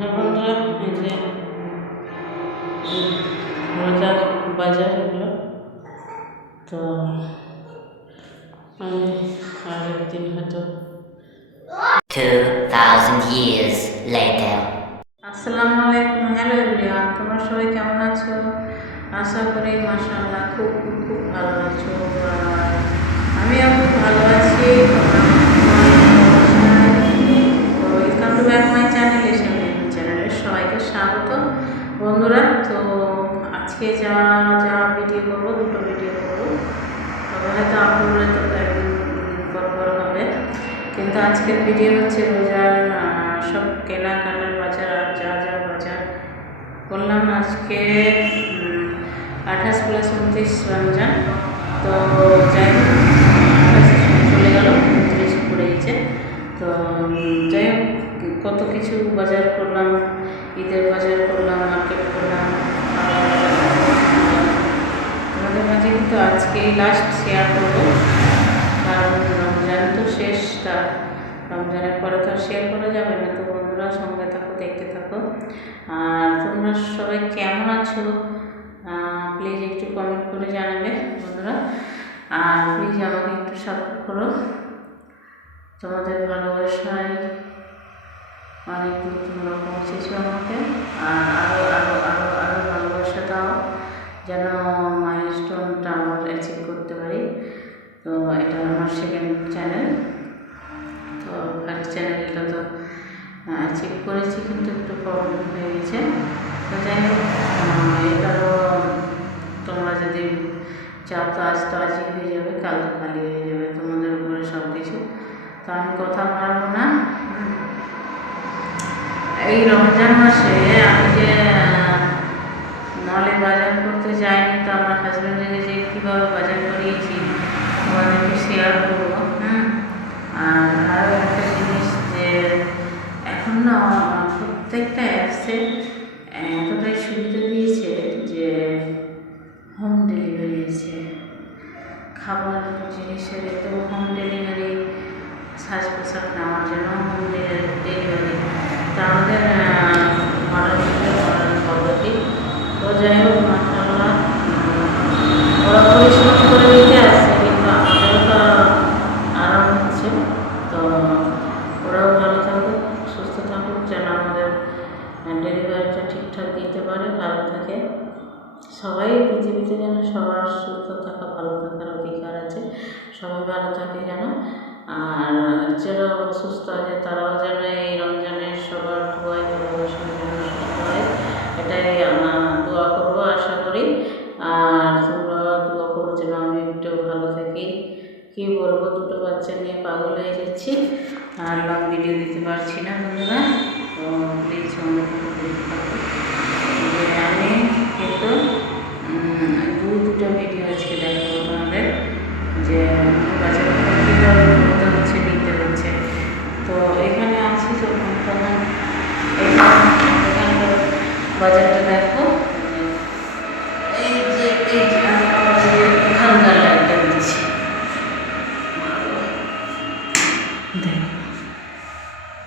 বন্ধুরা, এই যে রোজার বাজার এগুলো তো আমি আগের দিন হয়তো 2000 years later. আসসালামু আলাইকুম। হ্যালো এভরিওয়ান, তোমরা সবাই কেমন আছো? আশা করি মাশাআল্লাহ খুব খুব খুব ভালো আছো। আর আমিও খুব ভালো আছি। Welcome to back my channel, Asian চ্যানেলের সবাইকে স্বাগত বন্ধুরা। তো আজকে যা যা ভিডিও করবো, দুটো ভিডিও করবো, তবে হয়তো আপলোড তো একদিন পর হবে, কিন্তু আজকের ভিডিও হচ্ছে রোজার সব কেনাকাটার বাজার আর যা যা বাজার করলাম আজকে 28+29 রমজান। তো যাই হোক, 28 চলে গেল, 29 পড়ে গেছে। তো যাই হোক, কত কিছু বাজার করলাম, ঈদের বাজার করলাম, মার্কেট করলাম। তোমাদের মাঝে কিন্তু আজকেই লাস্ট শেয়ার করবো, কারণ রমজান তো শেষ, তা রমজানের পরে তো শেয়ার করা যাবে না। তো বন্ধুরা সঙ্গে থাকো, দেখতে থাকো। আর তোমরা সবাই কেমন আছো প্লিজ একটু কমেন্ট করে জানাবে বন্ধুরা। আর প্লিজ আমাকে একটু সাপোর্ট করো, তোমাদের ভালোবাসায় অনেক দূর তোমরা পৌঁছেছো আমাকে। আর আরও আরও আরও আরও ভালোবাসা দাও, যেন মাইলস্টোনটা আমরা অ্যাচিভ করতে পারি। তো এটা আমার সেকেন্ড চ্যানেল। তো ফার্স্ট চ্যানেলটা তো অ্যাচিভ করেছি, কিন্তু একটু প্রবলেম হয়ে গেছে। তো যাই হোক, এটারও তোমরা যদি চাও তো আজ তো আজই হয়ে যাবে, কাল তো খালি হয়ে যাবে, তোমাদের উপরে সব কিছু। তো আমি কথা বলবো না। এই রমজান মাসে আমি যে মলে বাজার করতে যাইনি, তো আমার হাজব্যান্ডের যে কীভাবে বাজার করিয়েছি তোমাদেরকে শেয়ার করবো। আর আরও একটা জিনিস, যে এখন না প্রত্যেকটা অ্যাপসে এতটাই সুবিধা দিয়েছে যে হোম ডেলিভারি আছে, খাবার জিনিসের তো হোম ডেলিভারি, সাজ পোশাক নেওয়ার জন্য হোম ডেলিভারি। তো আমাদের মডার্ন পদ্ধতি। তো যাই হোক, মাশাআল্লাহ ওরা পরিশ্রম করে দিতে আসছে, কিন্তু আমাদেরও তো আরাম হচ্ছে। তো ওরাও ভালো থাকুক, সুস্থ থাকুক, যেন আমাদের ডেলিভারিটা ঠিকঠাক দিতে পারে, ভালো থাকে। সবাই পৃথিবীতে যেন সবার সুস্থ থাকা, ভালো থাকার অধিকার আছে, সবাই ভালো থাকে যেন। আর যারা অসুস্থ আছে তারাও যেন এই রমজানের সবার দোয়ায় ভালোবাসার জন্য সুস্থ হয়, এটাই আমরা দোয়া করবো, আশা করি। আর তোমরা দোয়া করবো যেন আমি একটু ভালো থাকি। কী বলবো, দুটো বাচ্চা নিয়ে পাগল হয়ে যাচ্ছি, আর লং ভিডিও দিতে পারছি না বন্ধুরা। তো প্লিজ সঙ্গে দেখতে থাকো। আমি কিন্তু দুটো ভিডিও আজকে দেখাবো তোমাদের, যে বাজার কীভাবে করতে হচ্ছে, নিতে হচ্ছে। তো এখানে আছি যখন তখন এখানকার বাজারটা দেখো। এই যে আমি এখানকার লাইটটা দিচ্ছি, দেখো।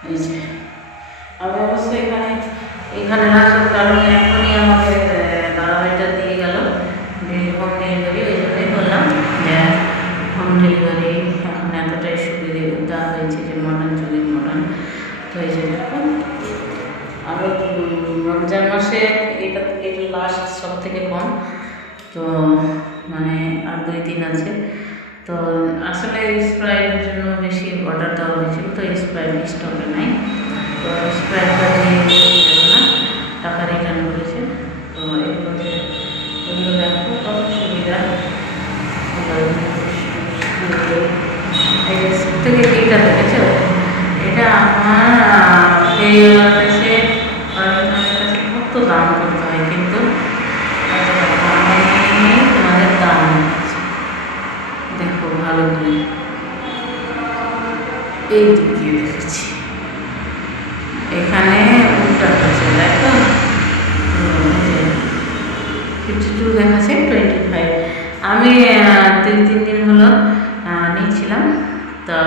এই যে আমি অবশ্য এখানে আসার কারণে এখনই আমাকে ধারাবাহিকটা দিয়ে গেল হোম ডেলিভারি, ওই জন্যই বললাম যে হোম ডেলিভারি এখন এতটাই সুবিধা হয়েছে, যে মডার্ন যুগের মডার্ন। তো এই যে দেখো, আমি রমজান মাসে এটা লাস্ট সব থেকে কম, তো মানে আর 2 দিন আছে। তো আসলে স্প্রাইটের জন্য বেশি অর্ডার দেওয়া হয়েছিল, তো স্প্রাইট স্টকে নাই। তো স্প্রাইটটা দিয়ে না, টাকা রিটার্ন করেছে। তো এগুলো দেখো কত সুবিধা। সব থেকে এইটা দেখেছো, এটা আমার ফেরিওয়ালার কাছে কত দাম করতে হয়, কিন্তু তোমাদের দাম দেখো ভালো করে। এই দিক দিয়ে দেখেছি, এখানে উল্টা আছে, দেখো 52 দেখাচ্ছে 25। আমি 3 দিন হলো নিয়েছিলাম। তো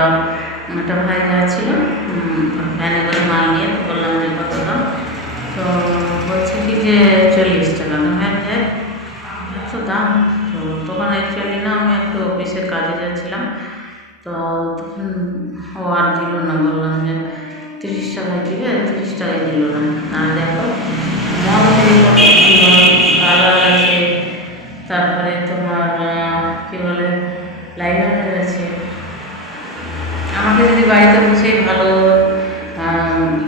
একটা ভাই যাচ্ছিল ভ্যানে করে মাল নিয়ে, বললাম যে কত দাম, টাকা। হ্যাঁ হ্যাঁ, এত দাম। তো তখন অ্যাকচুয়ালি না আমি একটু অফিসের কাজে যাচ্ছিলাম, তো তখন ও আর দিল না, বললাম যে 30 টাকায় দিবে, 30 টাকায় দিল না। আর দেখো মল থেকে কালার আছে, তারপরে তোমার কী বলে লাইনার আছে। আমাকে যদি বাড়িতে বসে ভালো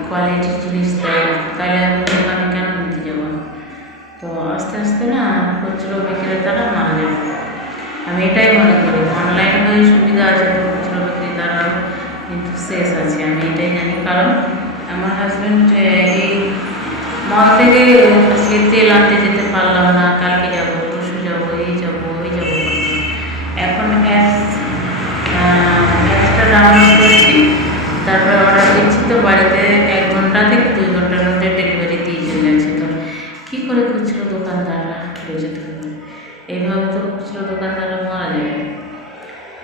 কোয়ালিটির জিনিস দেয় তাহলে আমি দোকানে কেন নিতে যাবো? তো আস্তে আস্তে না খুচরো বিক্রেতারা মারা যাবে। আমি এটাই মনে করি, অনলাইনে হয়ে সুবিধা আছে, তো খুচরো বিক্রেতারা কিন্তু শেষ আছে, আমি এটাই জানি। কারণ আমার হাজব্যান্ড এই মল থেকে আজকে তেল আনতে যেতে পারলাম না, কালকে যাবো, পরশু যাবো, এই যাবো ওই যাবো করতে। এখন অ্যাপসটা ডাউনলোড করছি, তারপরে অর্ডার দিচ্ছি, তো বাড়িতে 1 ঘন্টা থেকে 2 ঘন্টার মধ্যে ডেলিভারি দিয়ে চলে যাচ্ছে। তো কী করে খুচরো দোকানদাররা বেঁচে থাকবে? এইভাবে তো খুচরো দোকানদাররা মারা যাবে।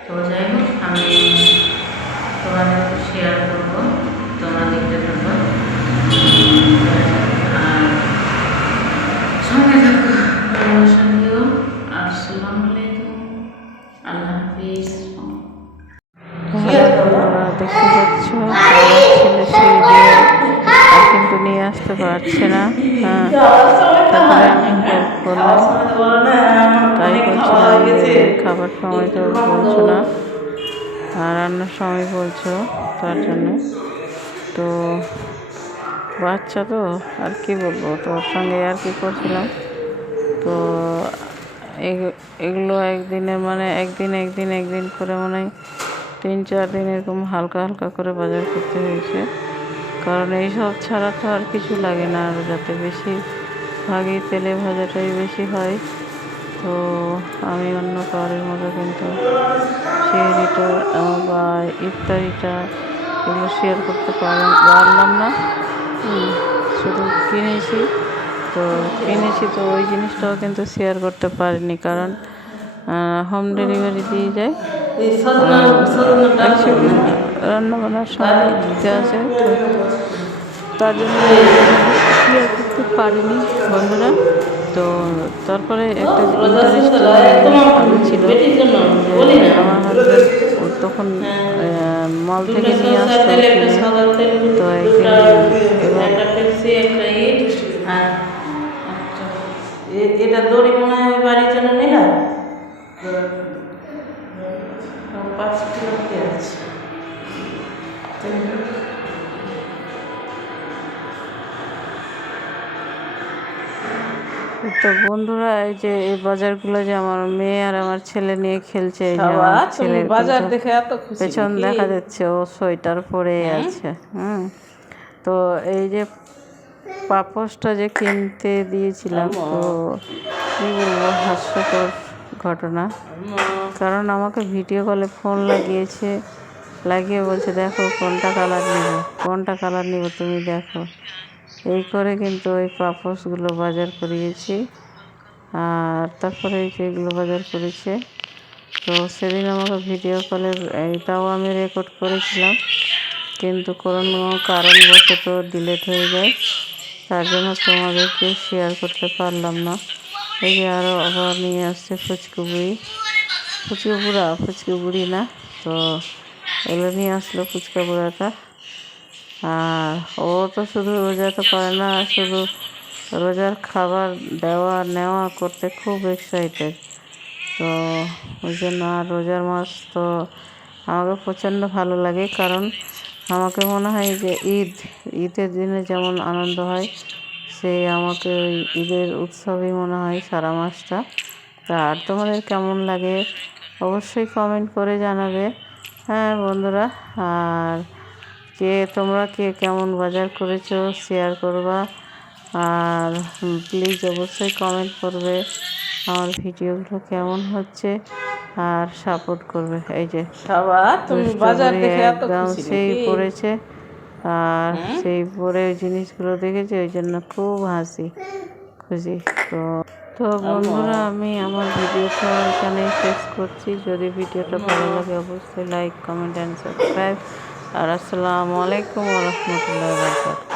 তো যাই হোক, আমি তোমাদের শেয়ার করবো, তোমরা দেখতে থাকো আর সঙ্গে থাকো, সঙ্গেও। আসসালামু আলাইকুম, আল্লাহ হাফিজ। তোমরা দেখতে পাচ্ছ আমার ছেলে সেই দিয়ে আর কিন্তু নিয়ে আসতে পারছে না। হ্যাঁ, তারপরে আমি হেল্প করলাম, তাই বলছিলাম যে খাবার সময় তো বলছো না আর রান্নার সময় বলছো, তার জন্য। তো বাচ্চা তো আর কি বলবো, তোর সঙ্গে আর কি করছিলাম। তো এগুলো একদিনের মানে একদিন করে মানে 3-4 দিন এরকম হালকা হালকা করে বাজার করতে হয়েছে। কারণ এইসব ছাড়া তো আর কিছু লাগে না, আর যাতে বেশিরভাগই তেলে ভাজাটাই বেশি হয়। তো আমি অন্য কারোর মতো কিন্তু সেহরিটা বা ইফতারিটা এগুলো শেয়ার করতে পারলাম না। শুধু কিনেছি, তো ওই জিনিসটাও কিন্তু শেয়ার করতে পারিনি, কারণ হোম ডেলিভারি দিয়ে যায়। অ্যাকচুয়ালি রান্না বান্নার সময় দিতে আসে, তো তার জন্য শেয়ার করতে পারিনি বন্ধুরা। তো তারপরে একটা ইন্টারেস্টিং ভালো ছিল যে আমার হাজব্যান্ড তখন মল থেকে নিয়ে আসতো কিনে। তো একদিন এবার এটা দড়ি মনে হয় বাড়ির জন্য নিলাম, 5 কিলো পেঁয়াজ। তো বন্ধুরা, এই যে এই বাজারগুলো যে আমার মেয়ে আর আমার ছেলে নিয়ে খেলছে, এই যে আমার ছেলের বাজার দেখে এত খুশি পেছন দেখা যাচ্ছে, ও সোয়েটার পরে আছে। তো এই যে পাপোশটা যে কিনতে দিয়েছিলাম, তো কী বলবো, হাস্যকর ঘটনা। কারণ আমাকে ভিডিও কলে ফোন লাগিয়ে বলছে, দেখো কোনটা কালার নিব তুমি দেখো। এই করে কিন্তু ওই পাপোশগুলো বাজার করিয়েছি। আর তারপরে যেগুলো বাজার করেছে, তো সেদিন আমাকে ভিডিও কলের এটাও আমি রেকর্ড করেছিলাম, কিন্তু কোনো কারণবশত ডিলিট হয়ে যায়, তার জন্য তোমাদেরকে শেয়ার করতে পারলাম না। এই যে আরও আবার নিয়ে আসছে ফুচকু বুড়ি না, তো এগুলো নিয়ে আসলো ফুচকা বুড়াটা। আর ও তো শুধু রোজা তো করে না, শুধু রোজার খাবার দেওয়া নেওয়া করতে খুব এক্সাইটেড। তো ওই জন্য, আর রোজার মাস তো আমাকে প্রচণ্ড ভালো লাগে, কারণ আমাকে মনে হয় যে ঈদের দিনে যেমন আনন্দ হয়, সেই আমাকে ওই ঈদের উৎসবই মনে হয় সারা মাসটা। তা আর তোমাদের কেমন লাগে অবশ্যই কমেন্ট করে জানাবে। হ্যাঁ বন্ধুরা, আর তোমরা কেমন বাজার করেছো শেয়ার করবা, আর প্লিজ অবশ্যই কমেন্ট করবে আমার ভিডিওগুলো কেমন হচ্ছে, আর সাপোর্ট করবে। এই যে একদম সেই পড়েছে, আর সেই পরে ওই জিনিসগুলো দেখেছি, ওই জন্য খুব খুশি। তো বন্ধুরা, আমি আমার ভিডিওটা এখানেই শেষ করছি। যদি ভিডিওটা ভালো লাগে অবশ্যই লাইক, কমেন্ট অ্যান্ড সাবস্ক্রাইব। আর আসসালামু আলাইকুম ওয়া রাহমাতুল্লাহি ওয়া বারাকাতুহু।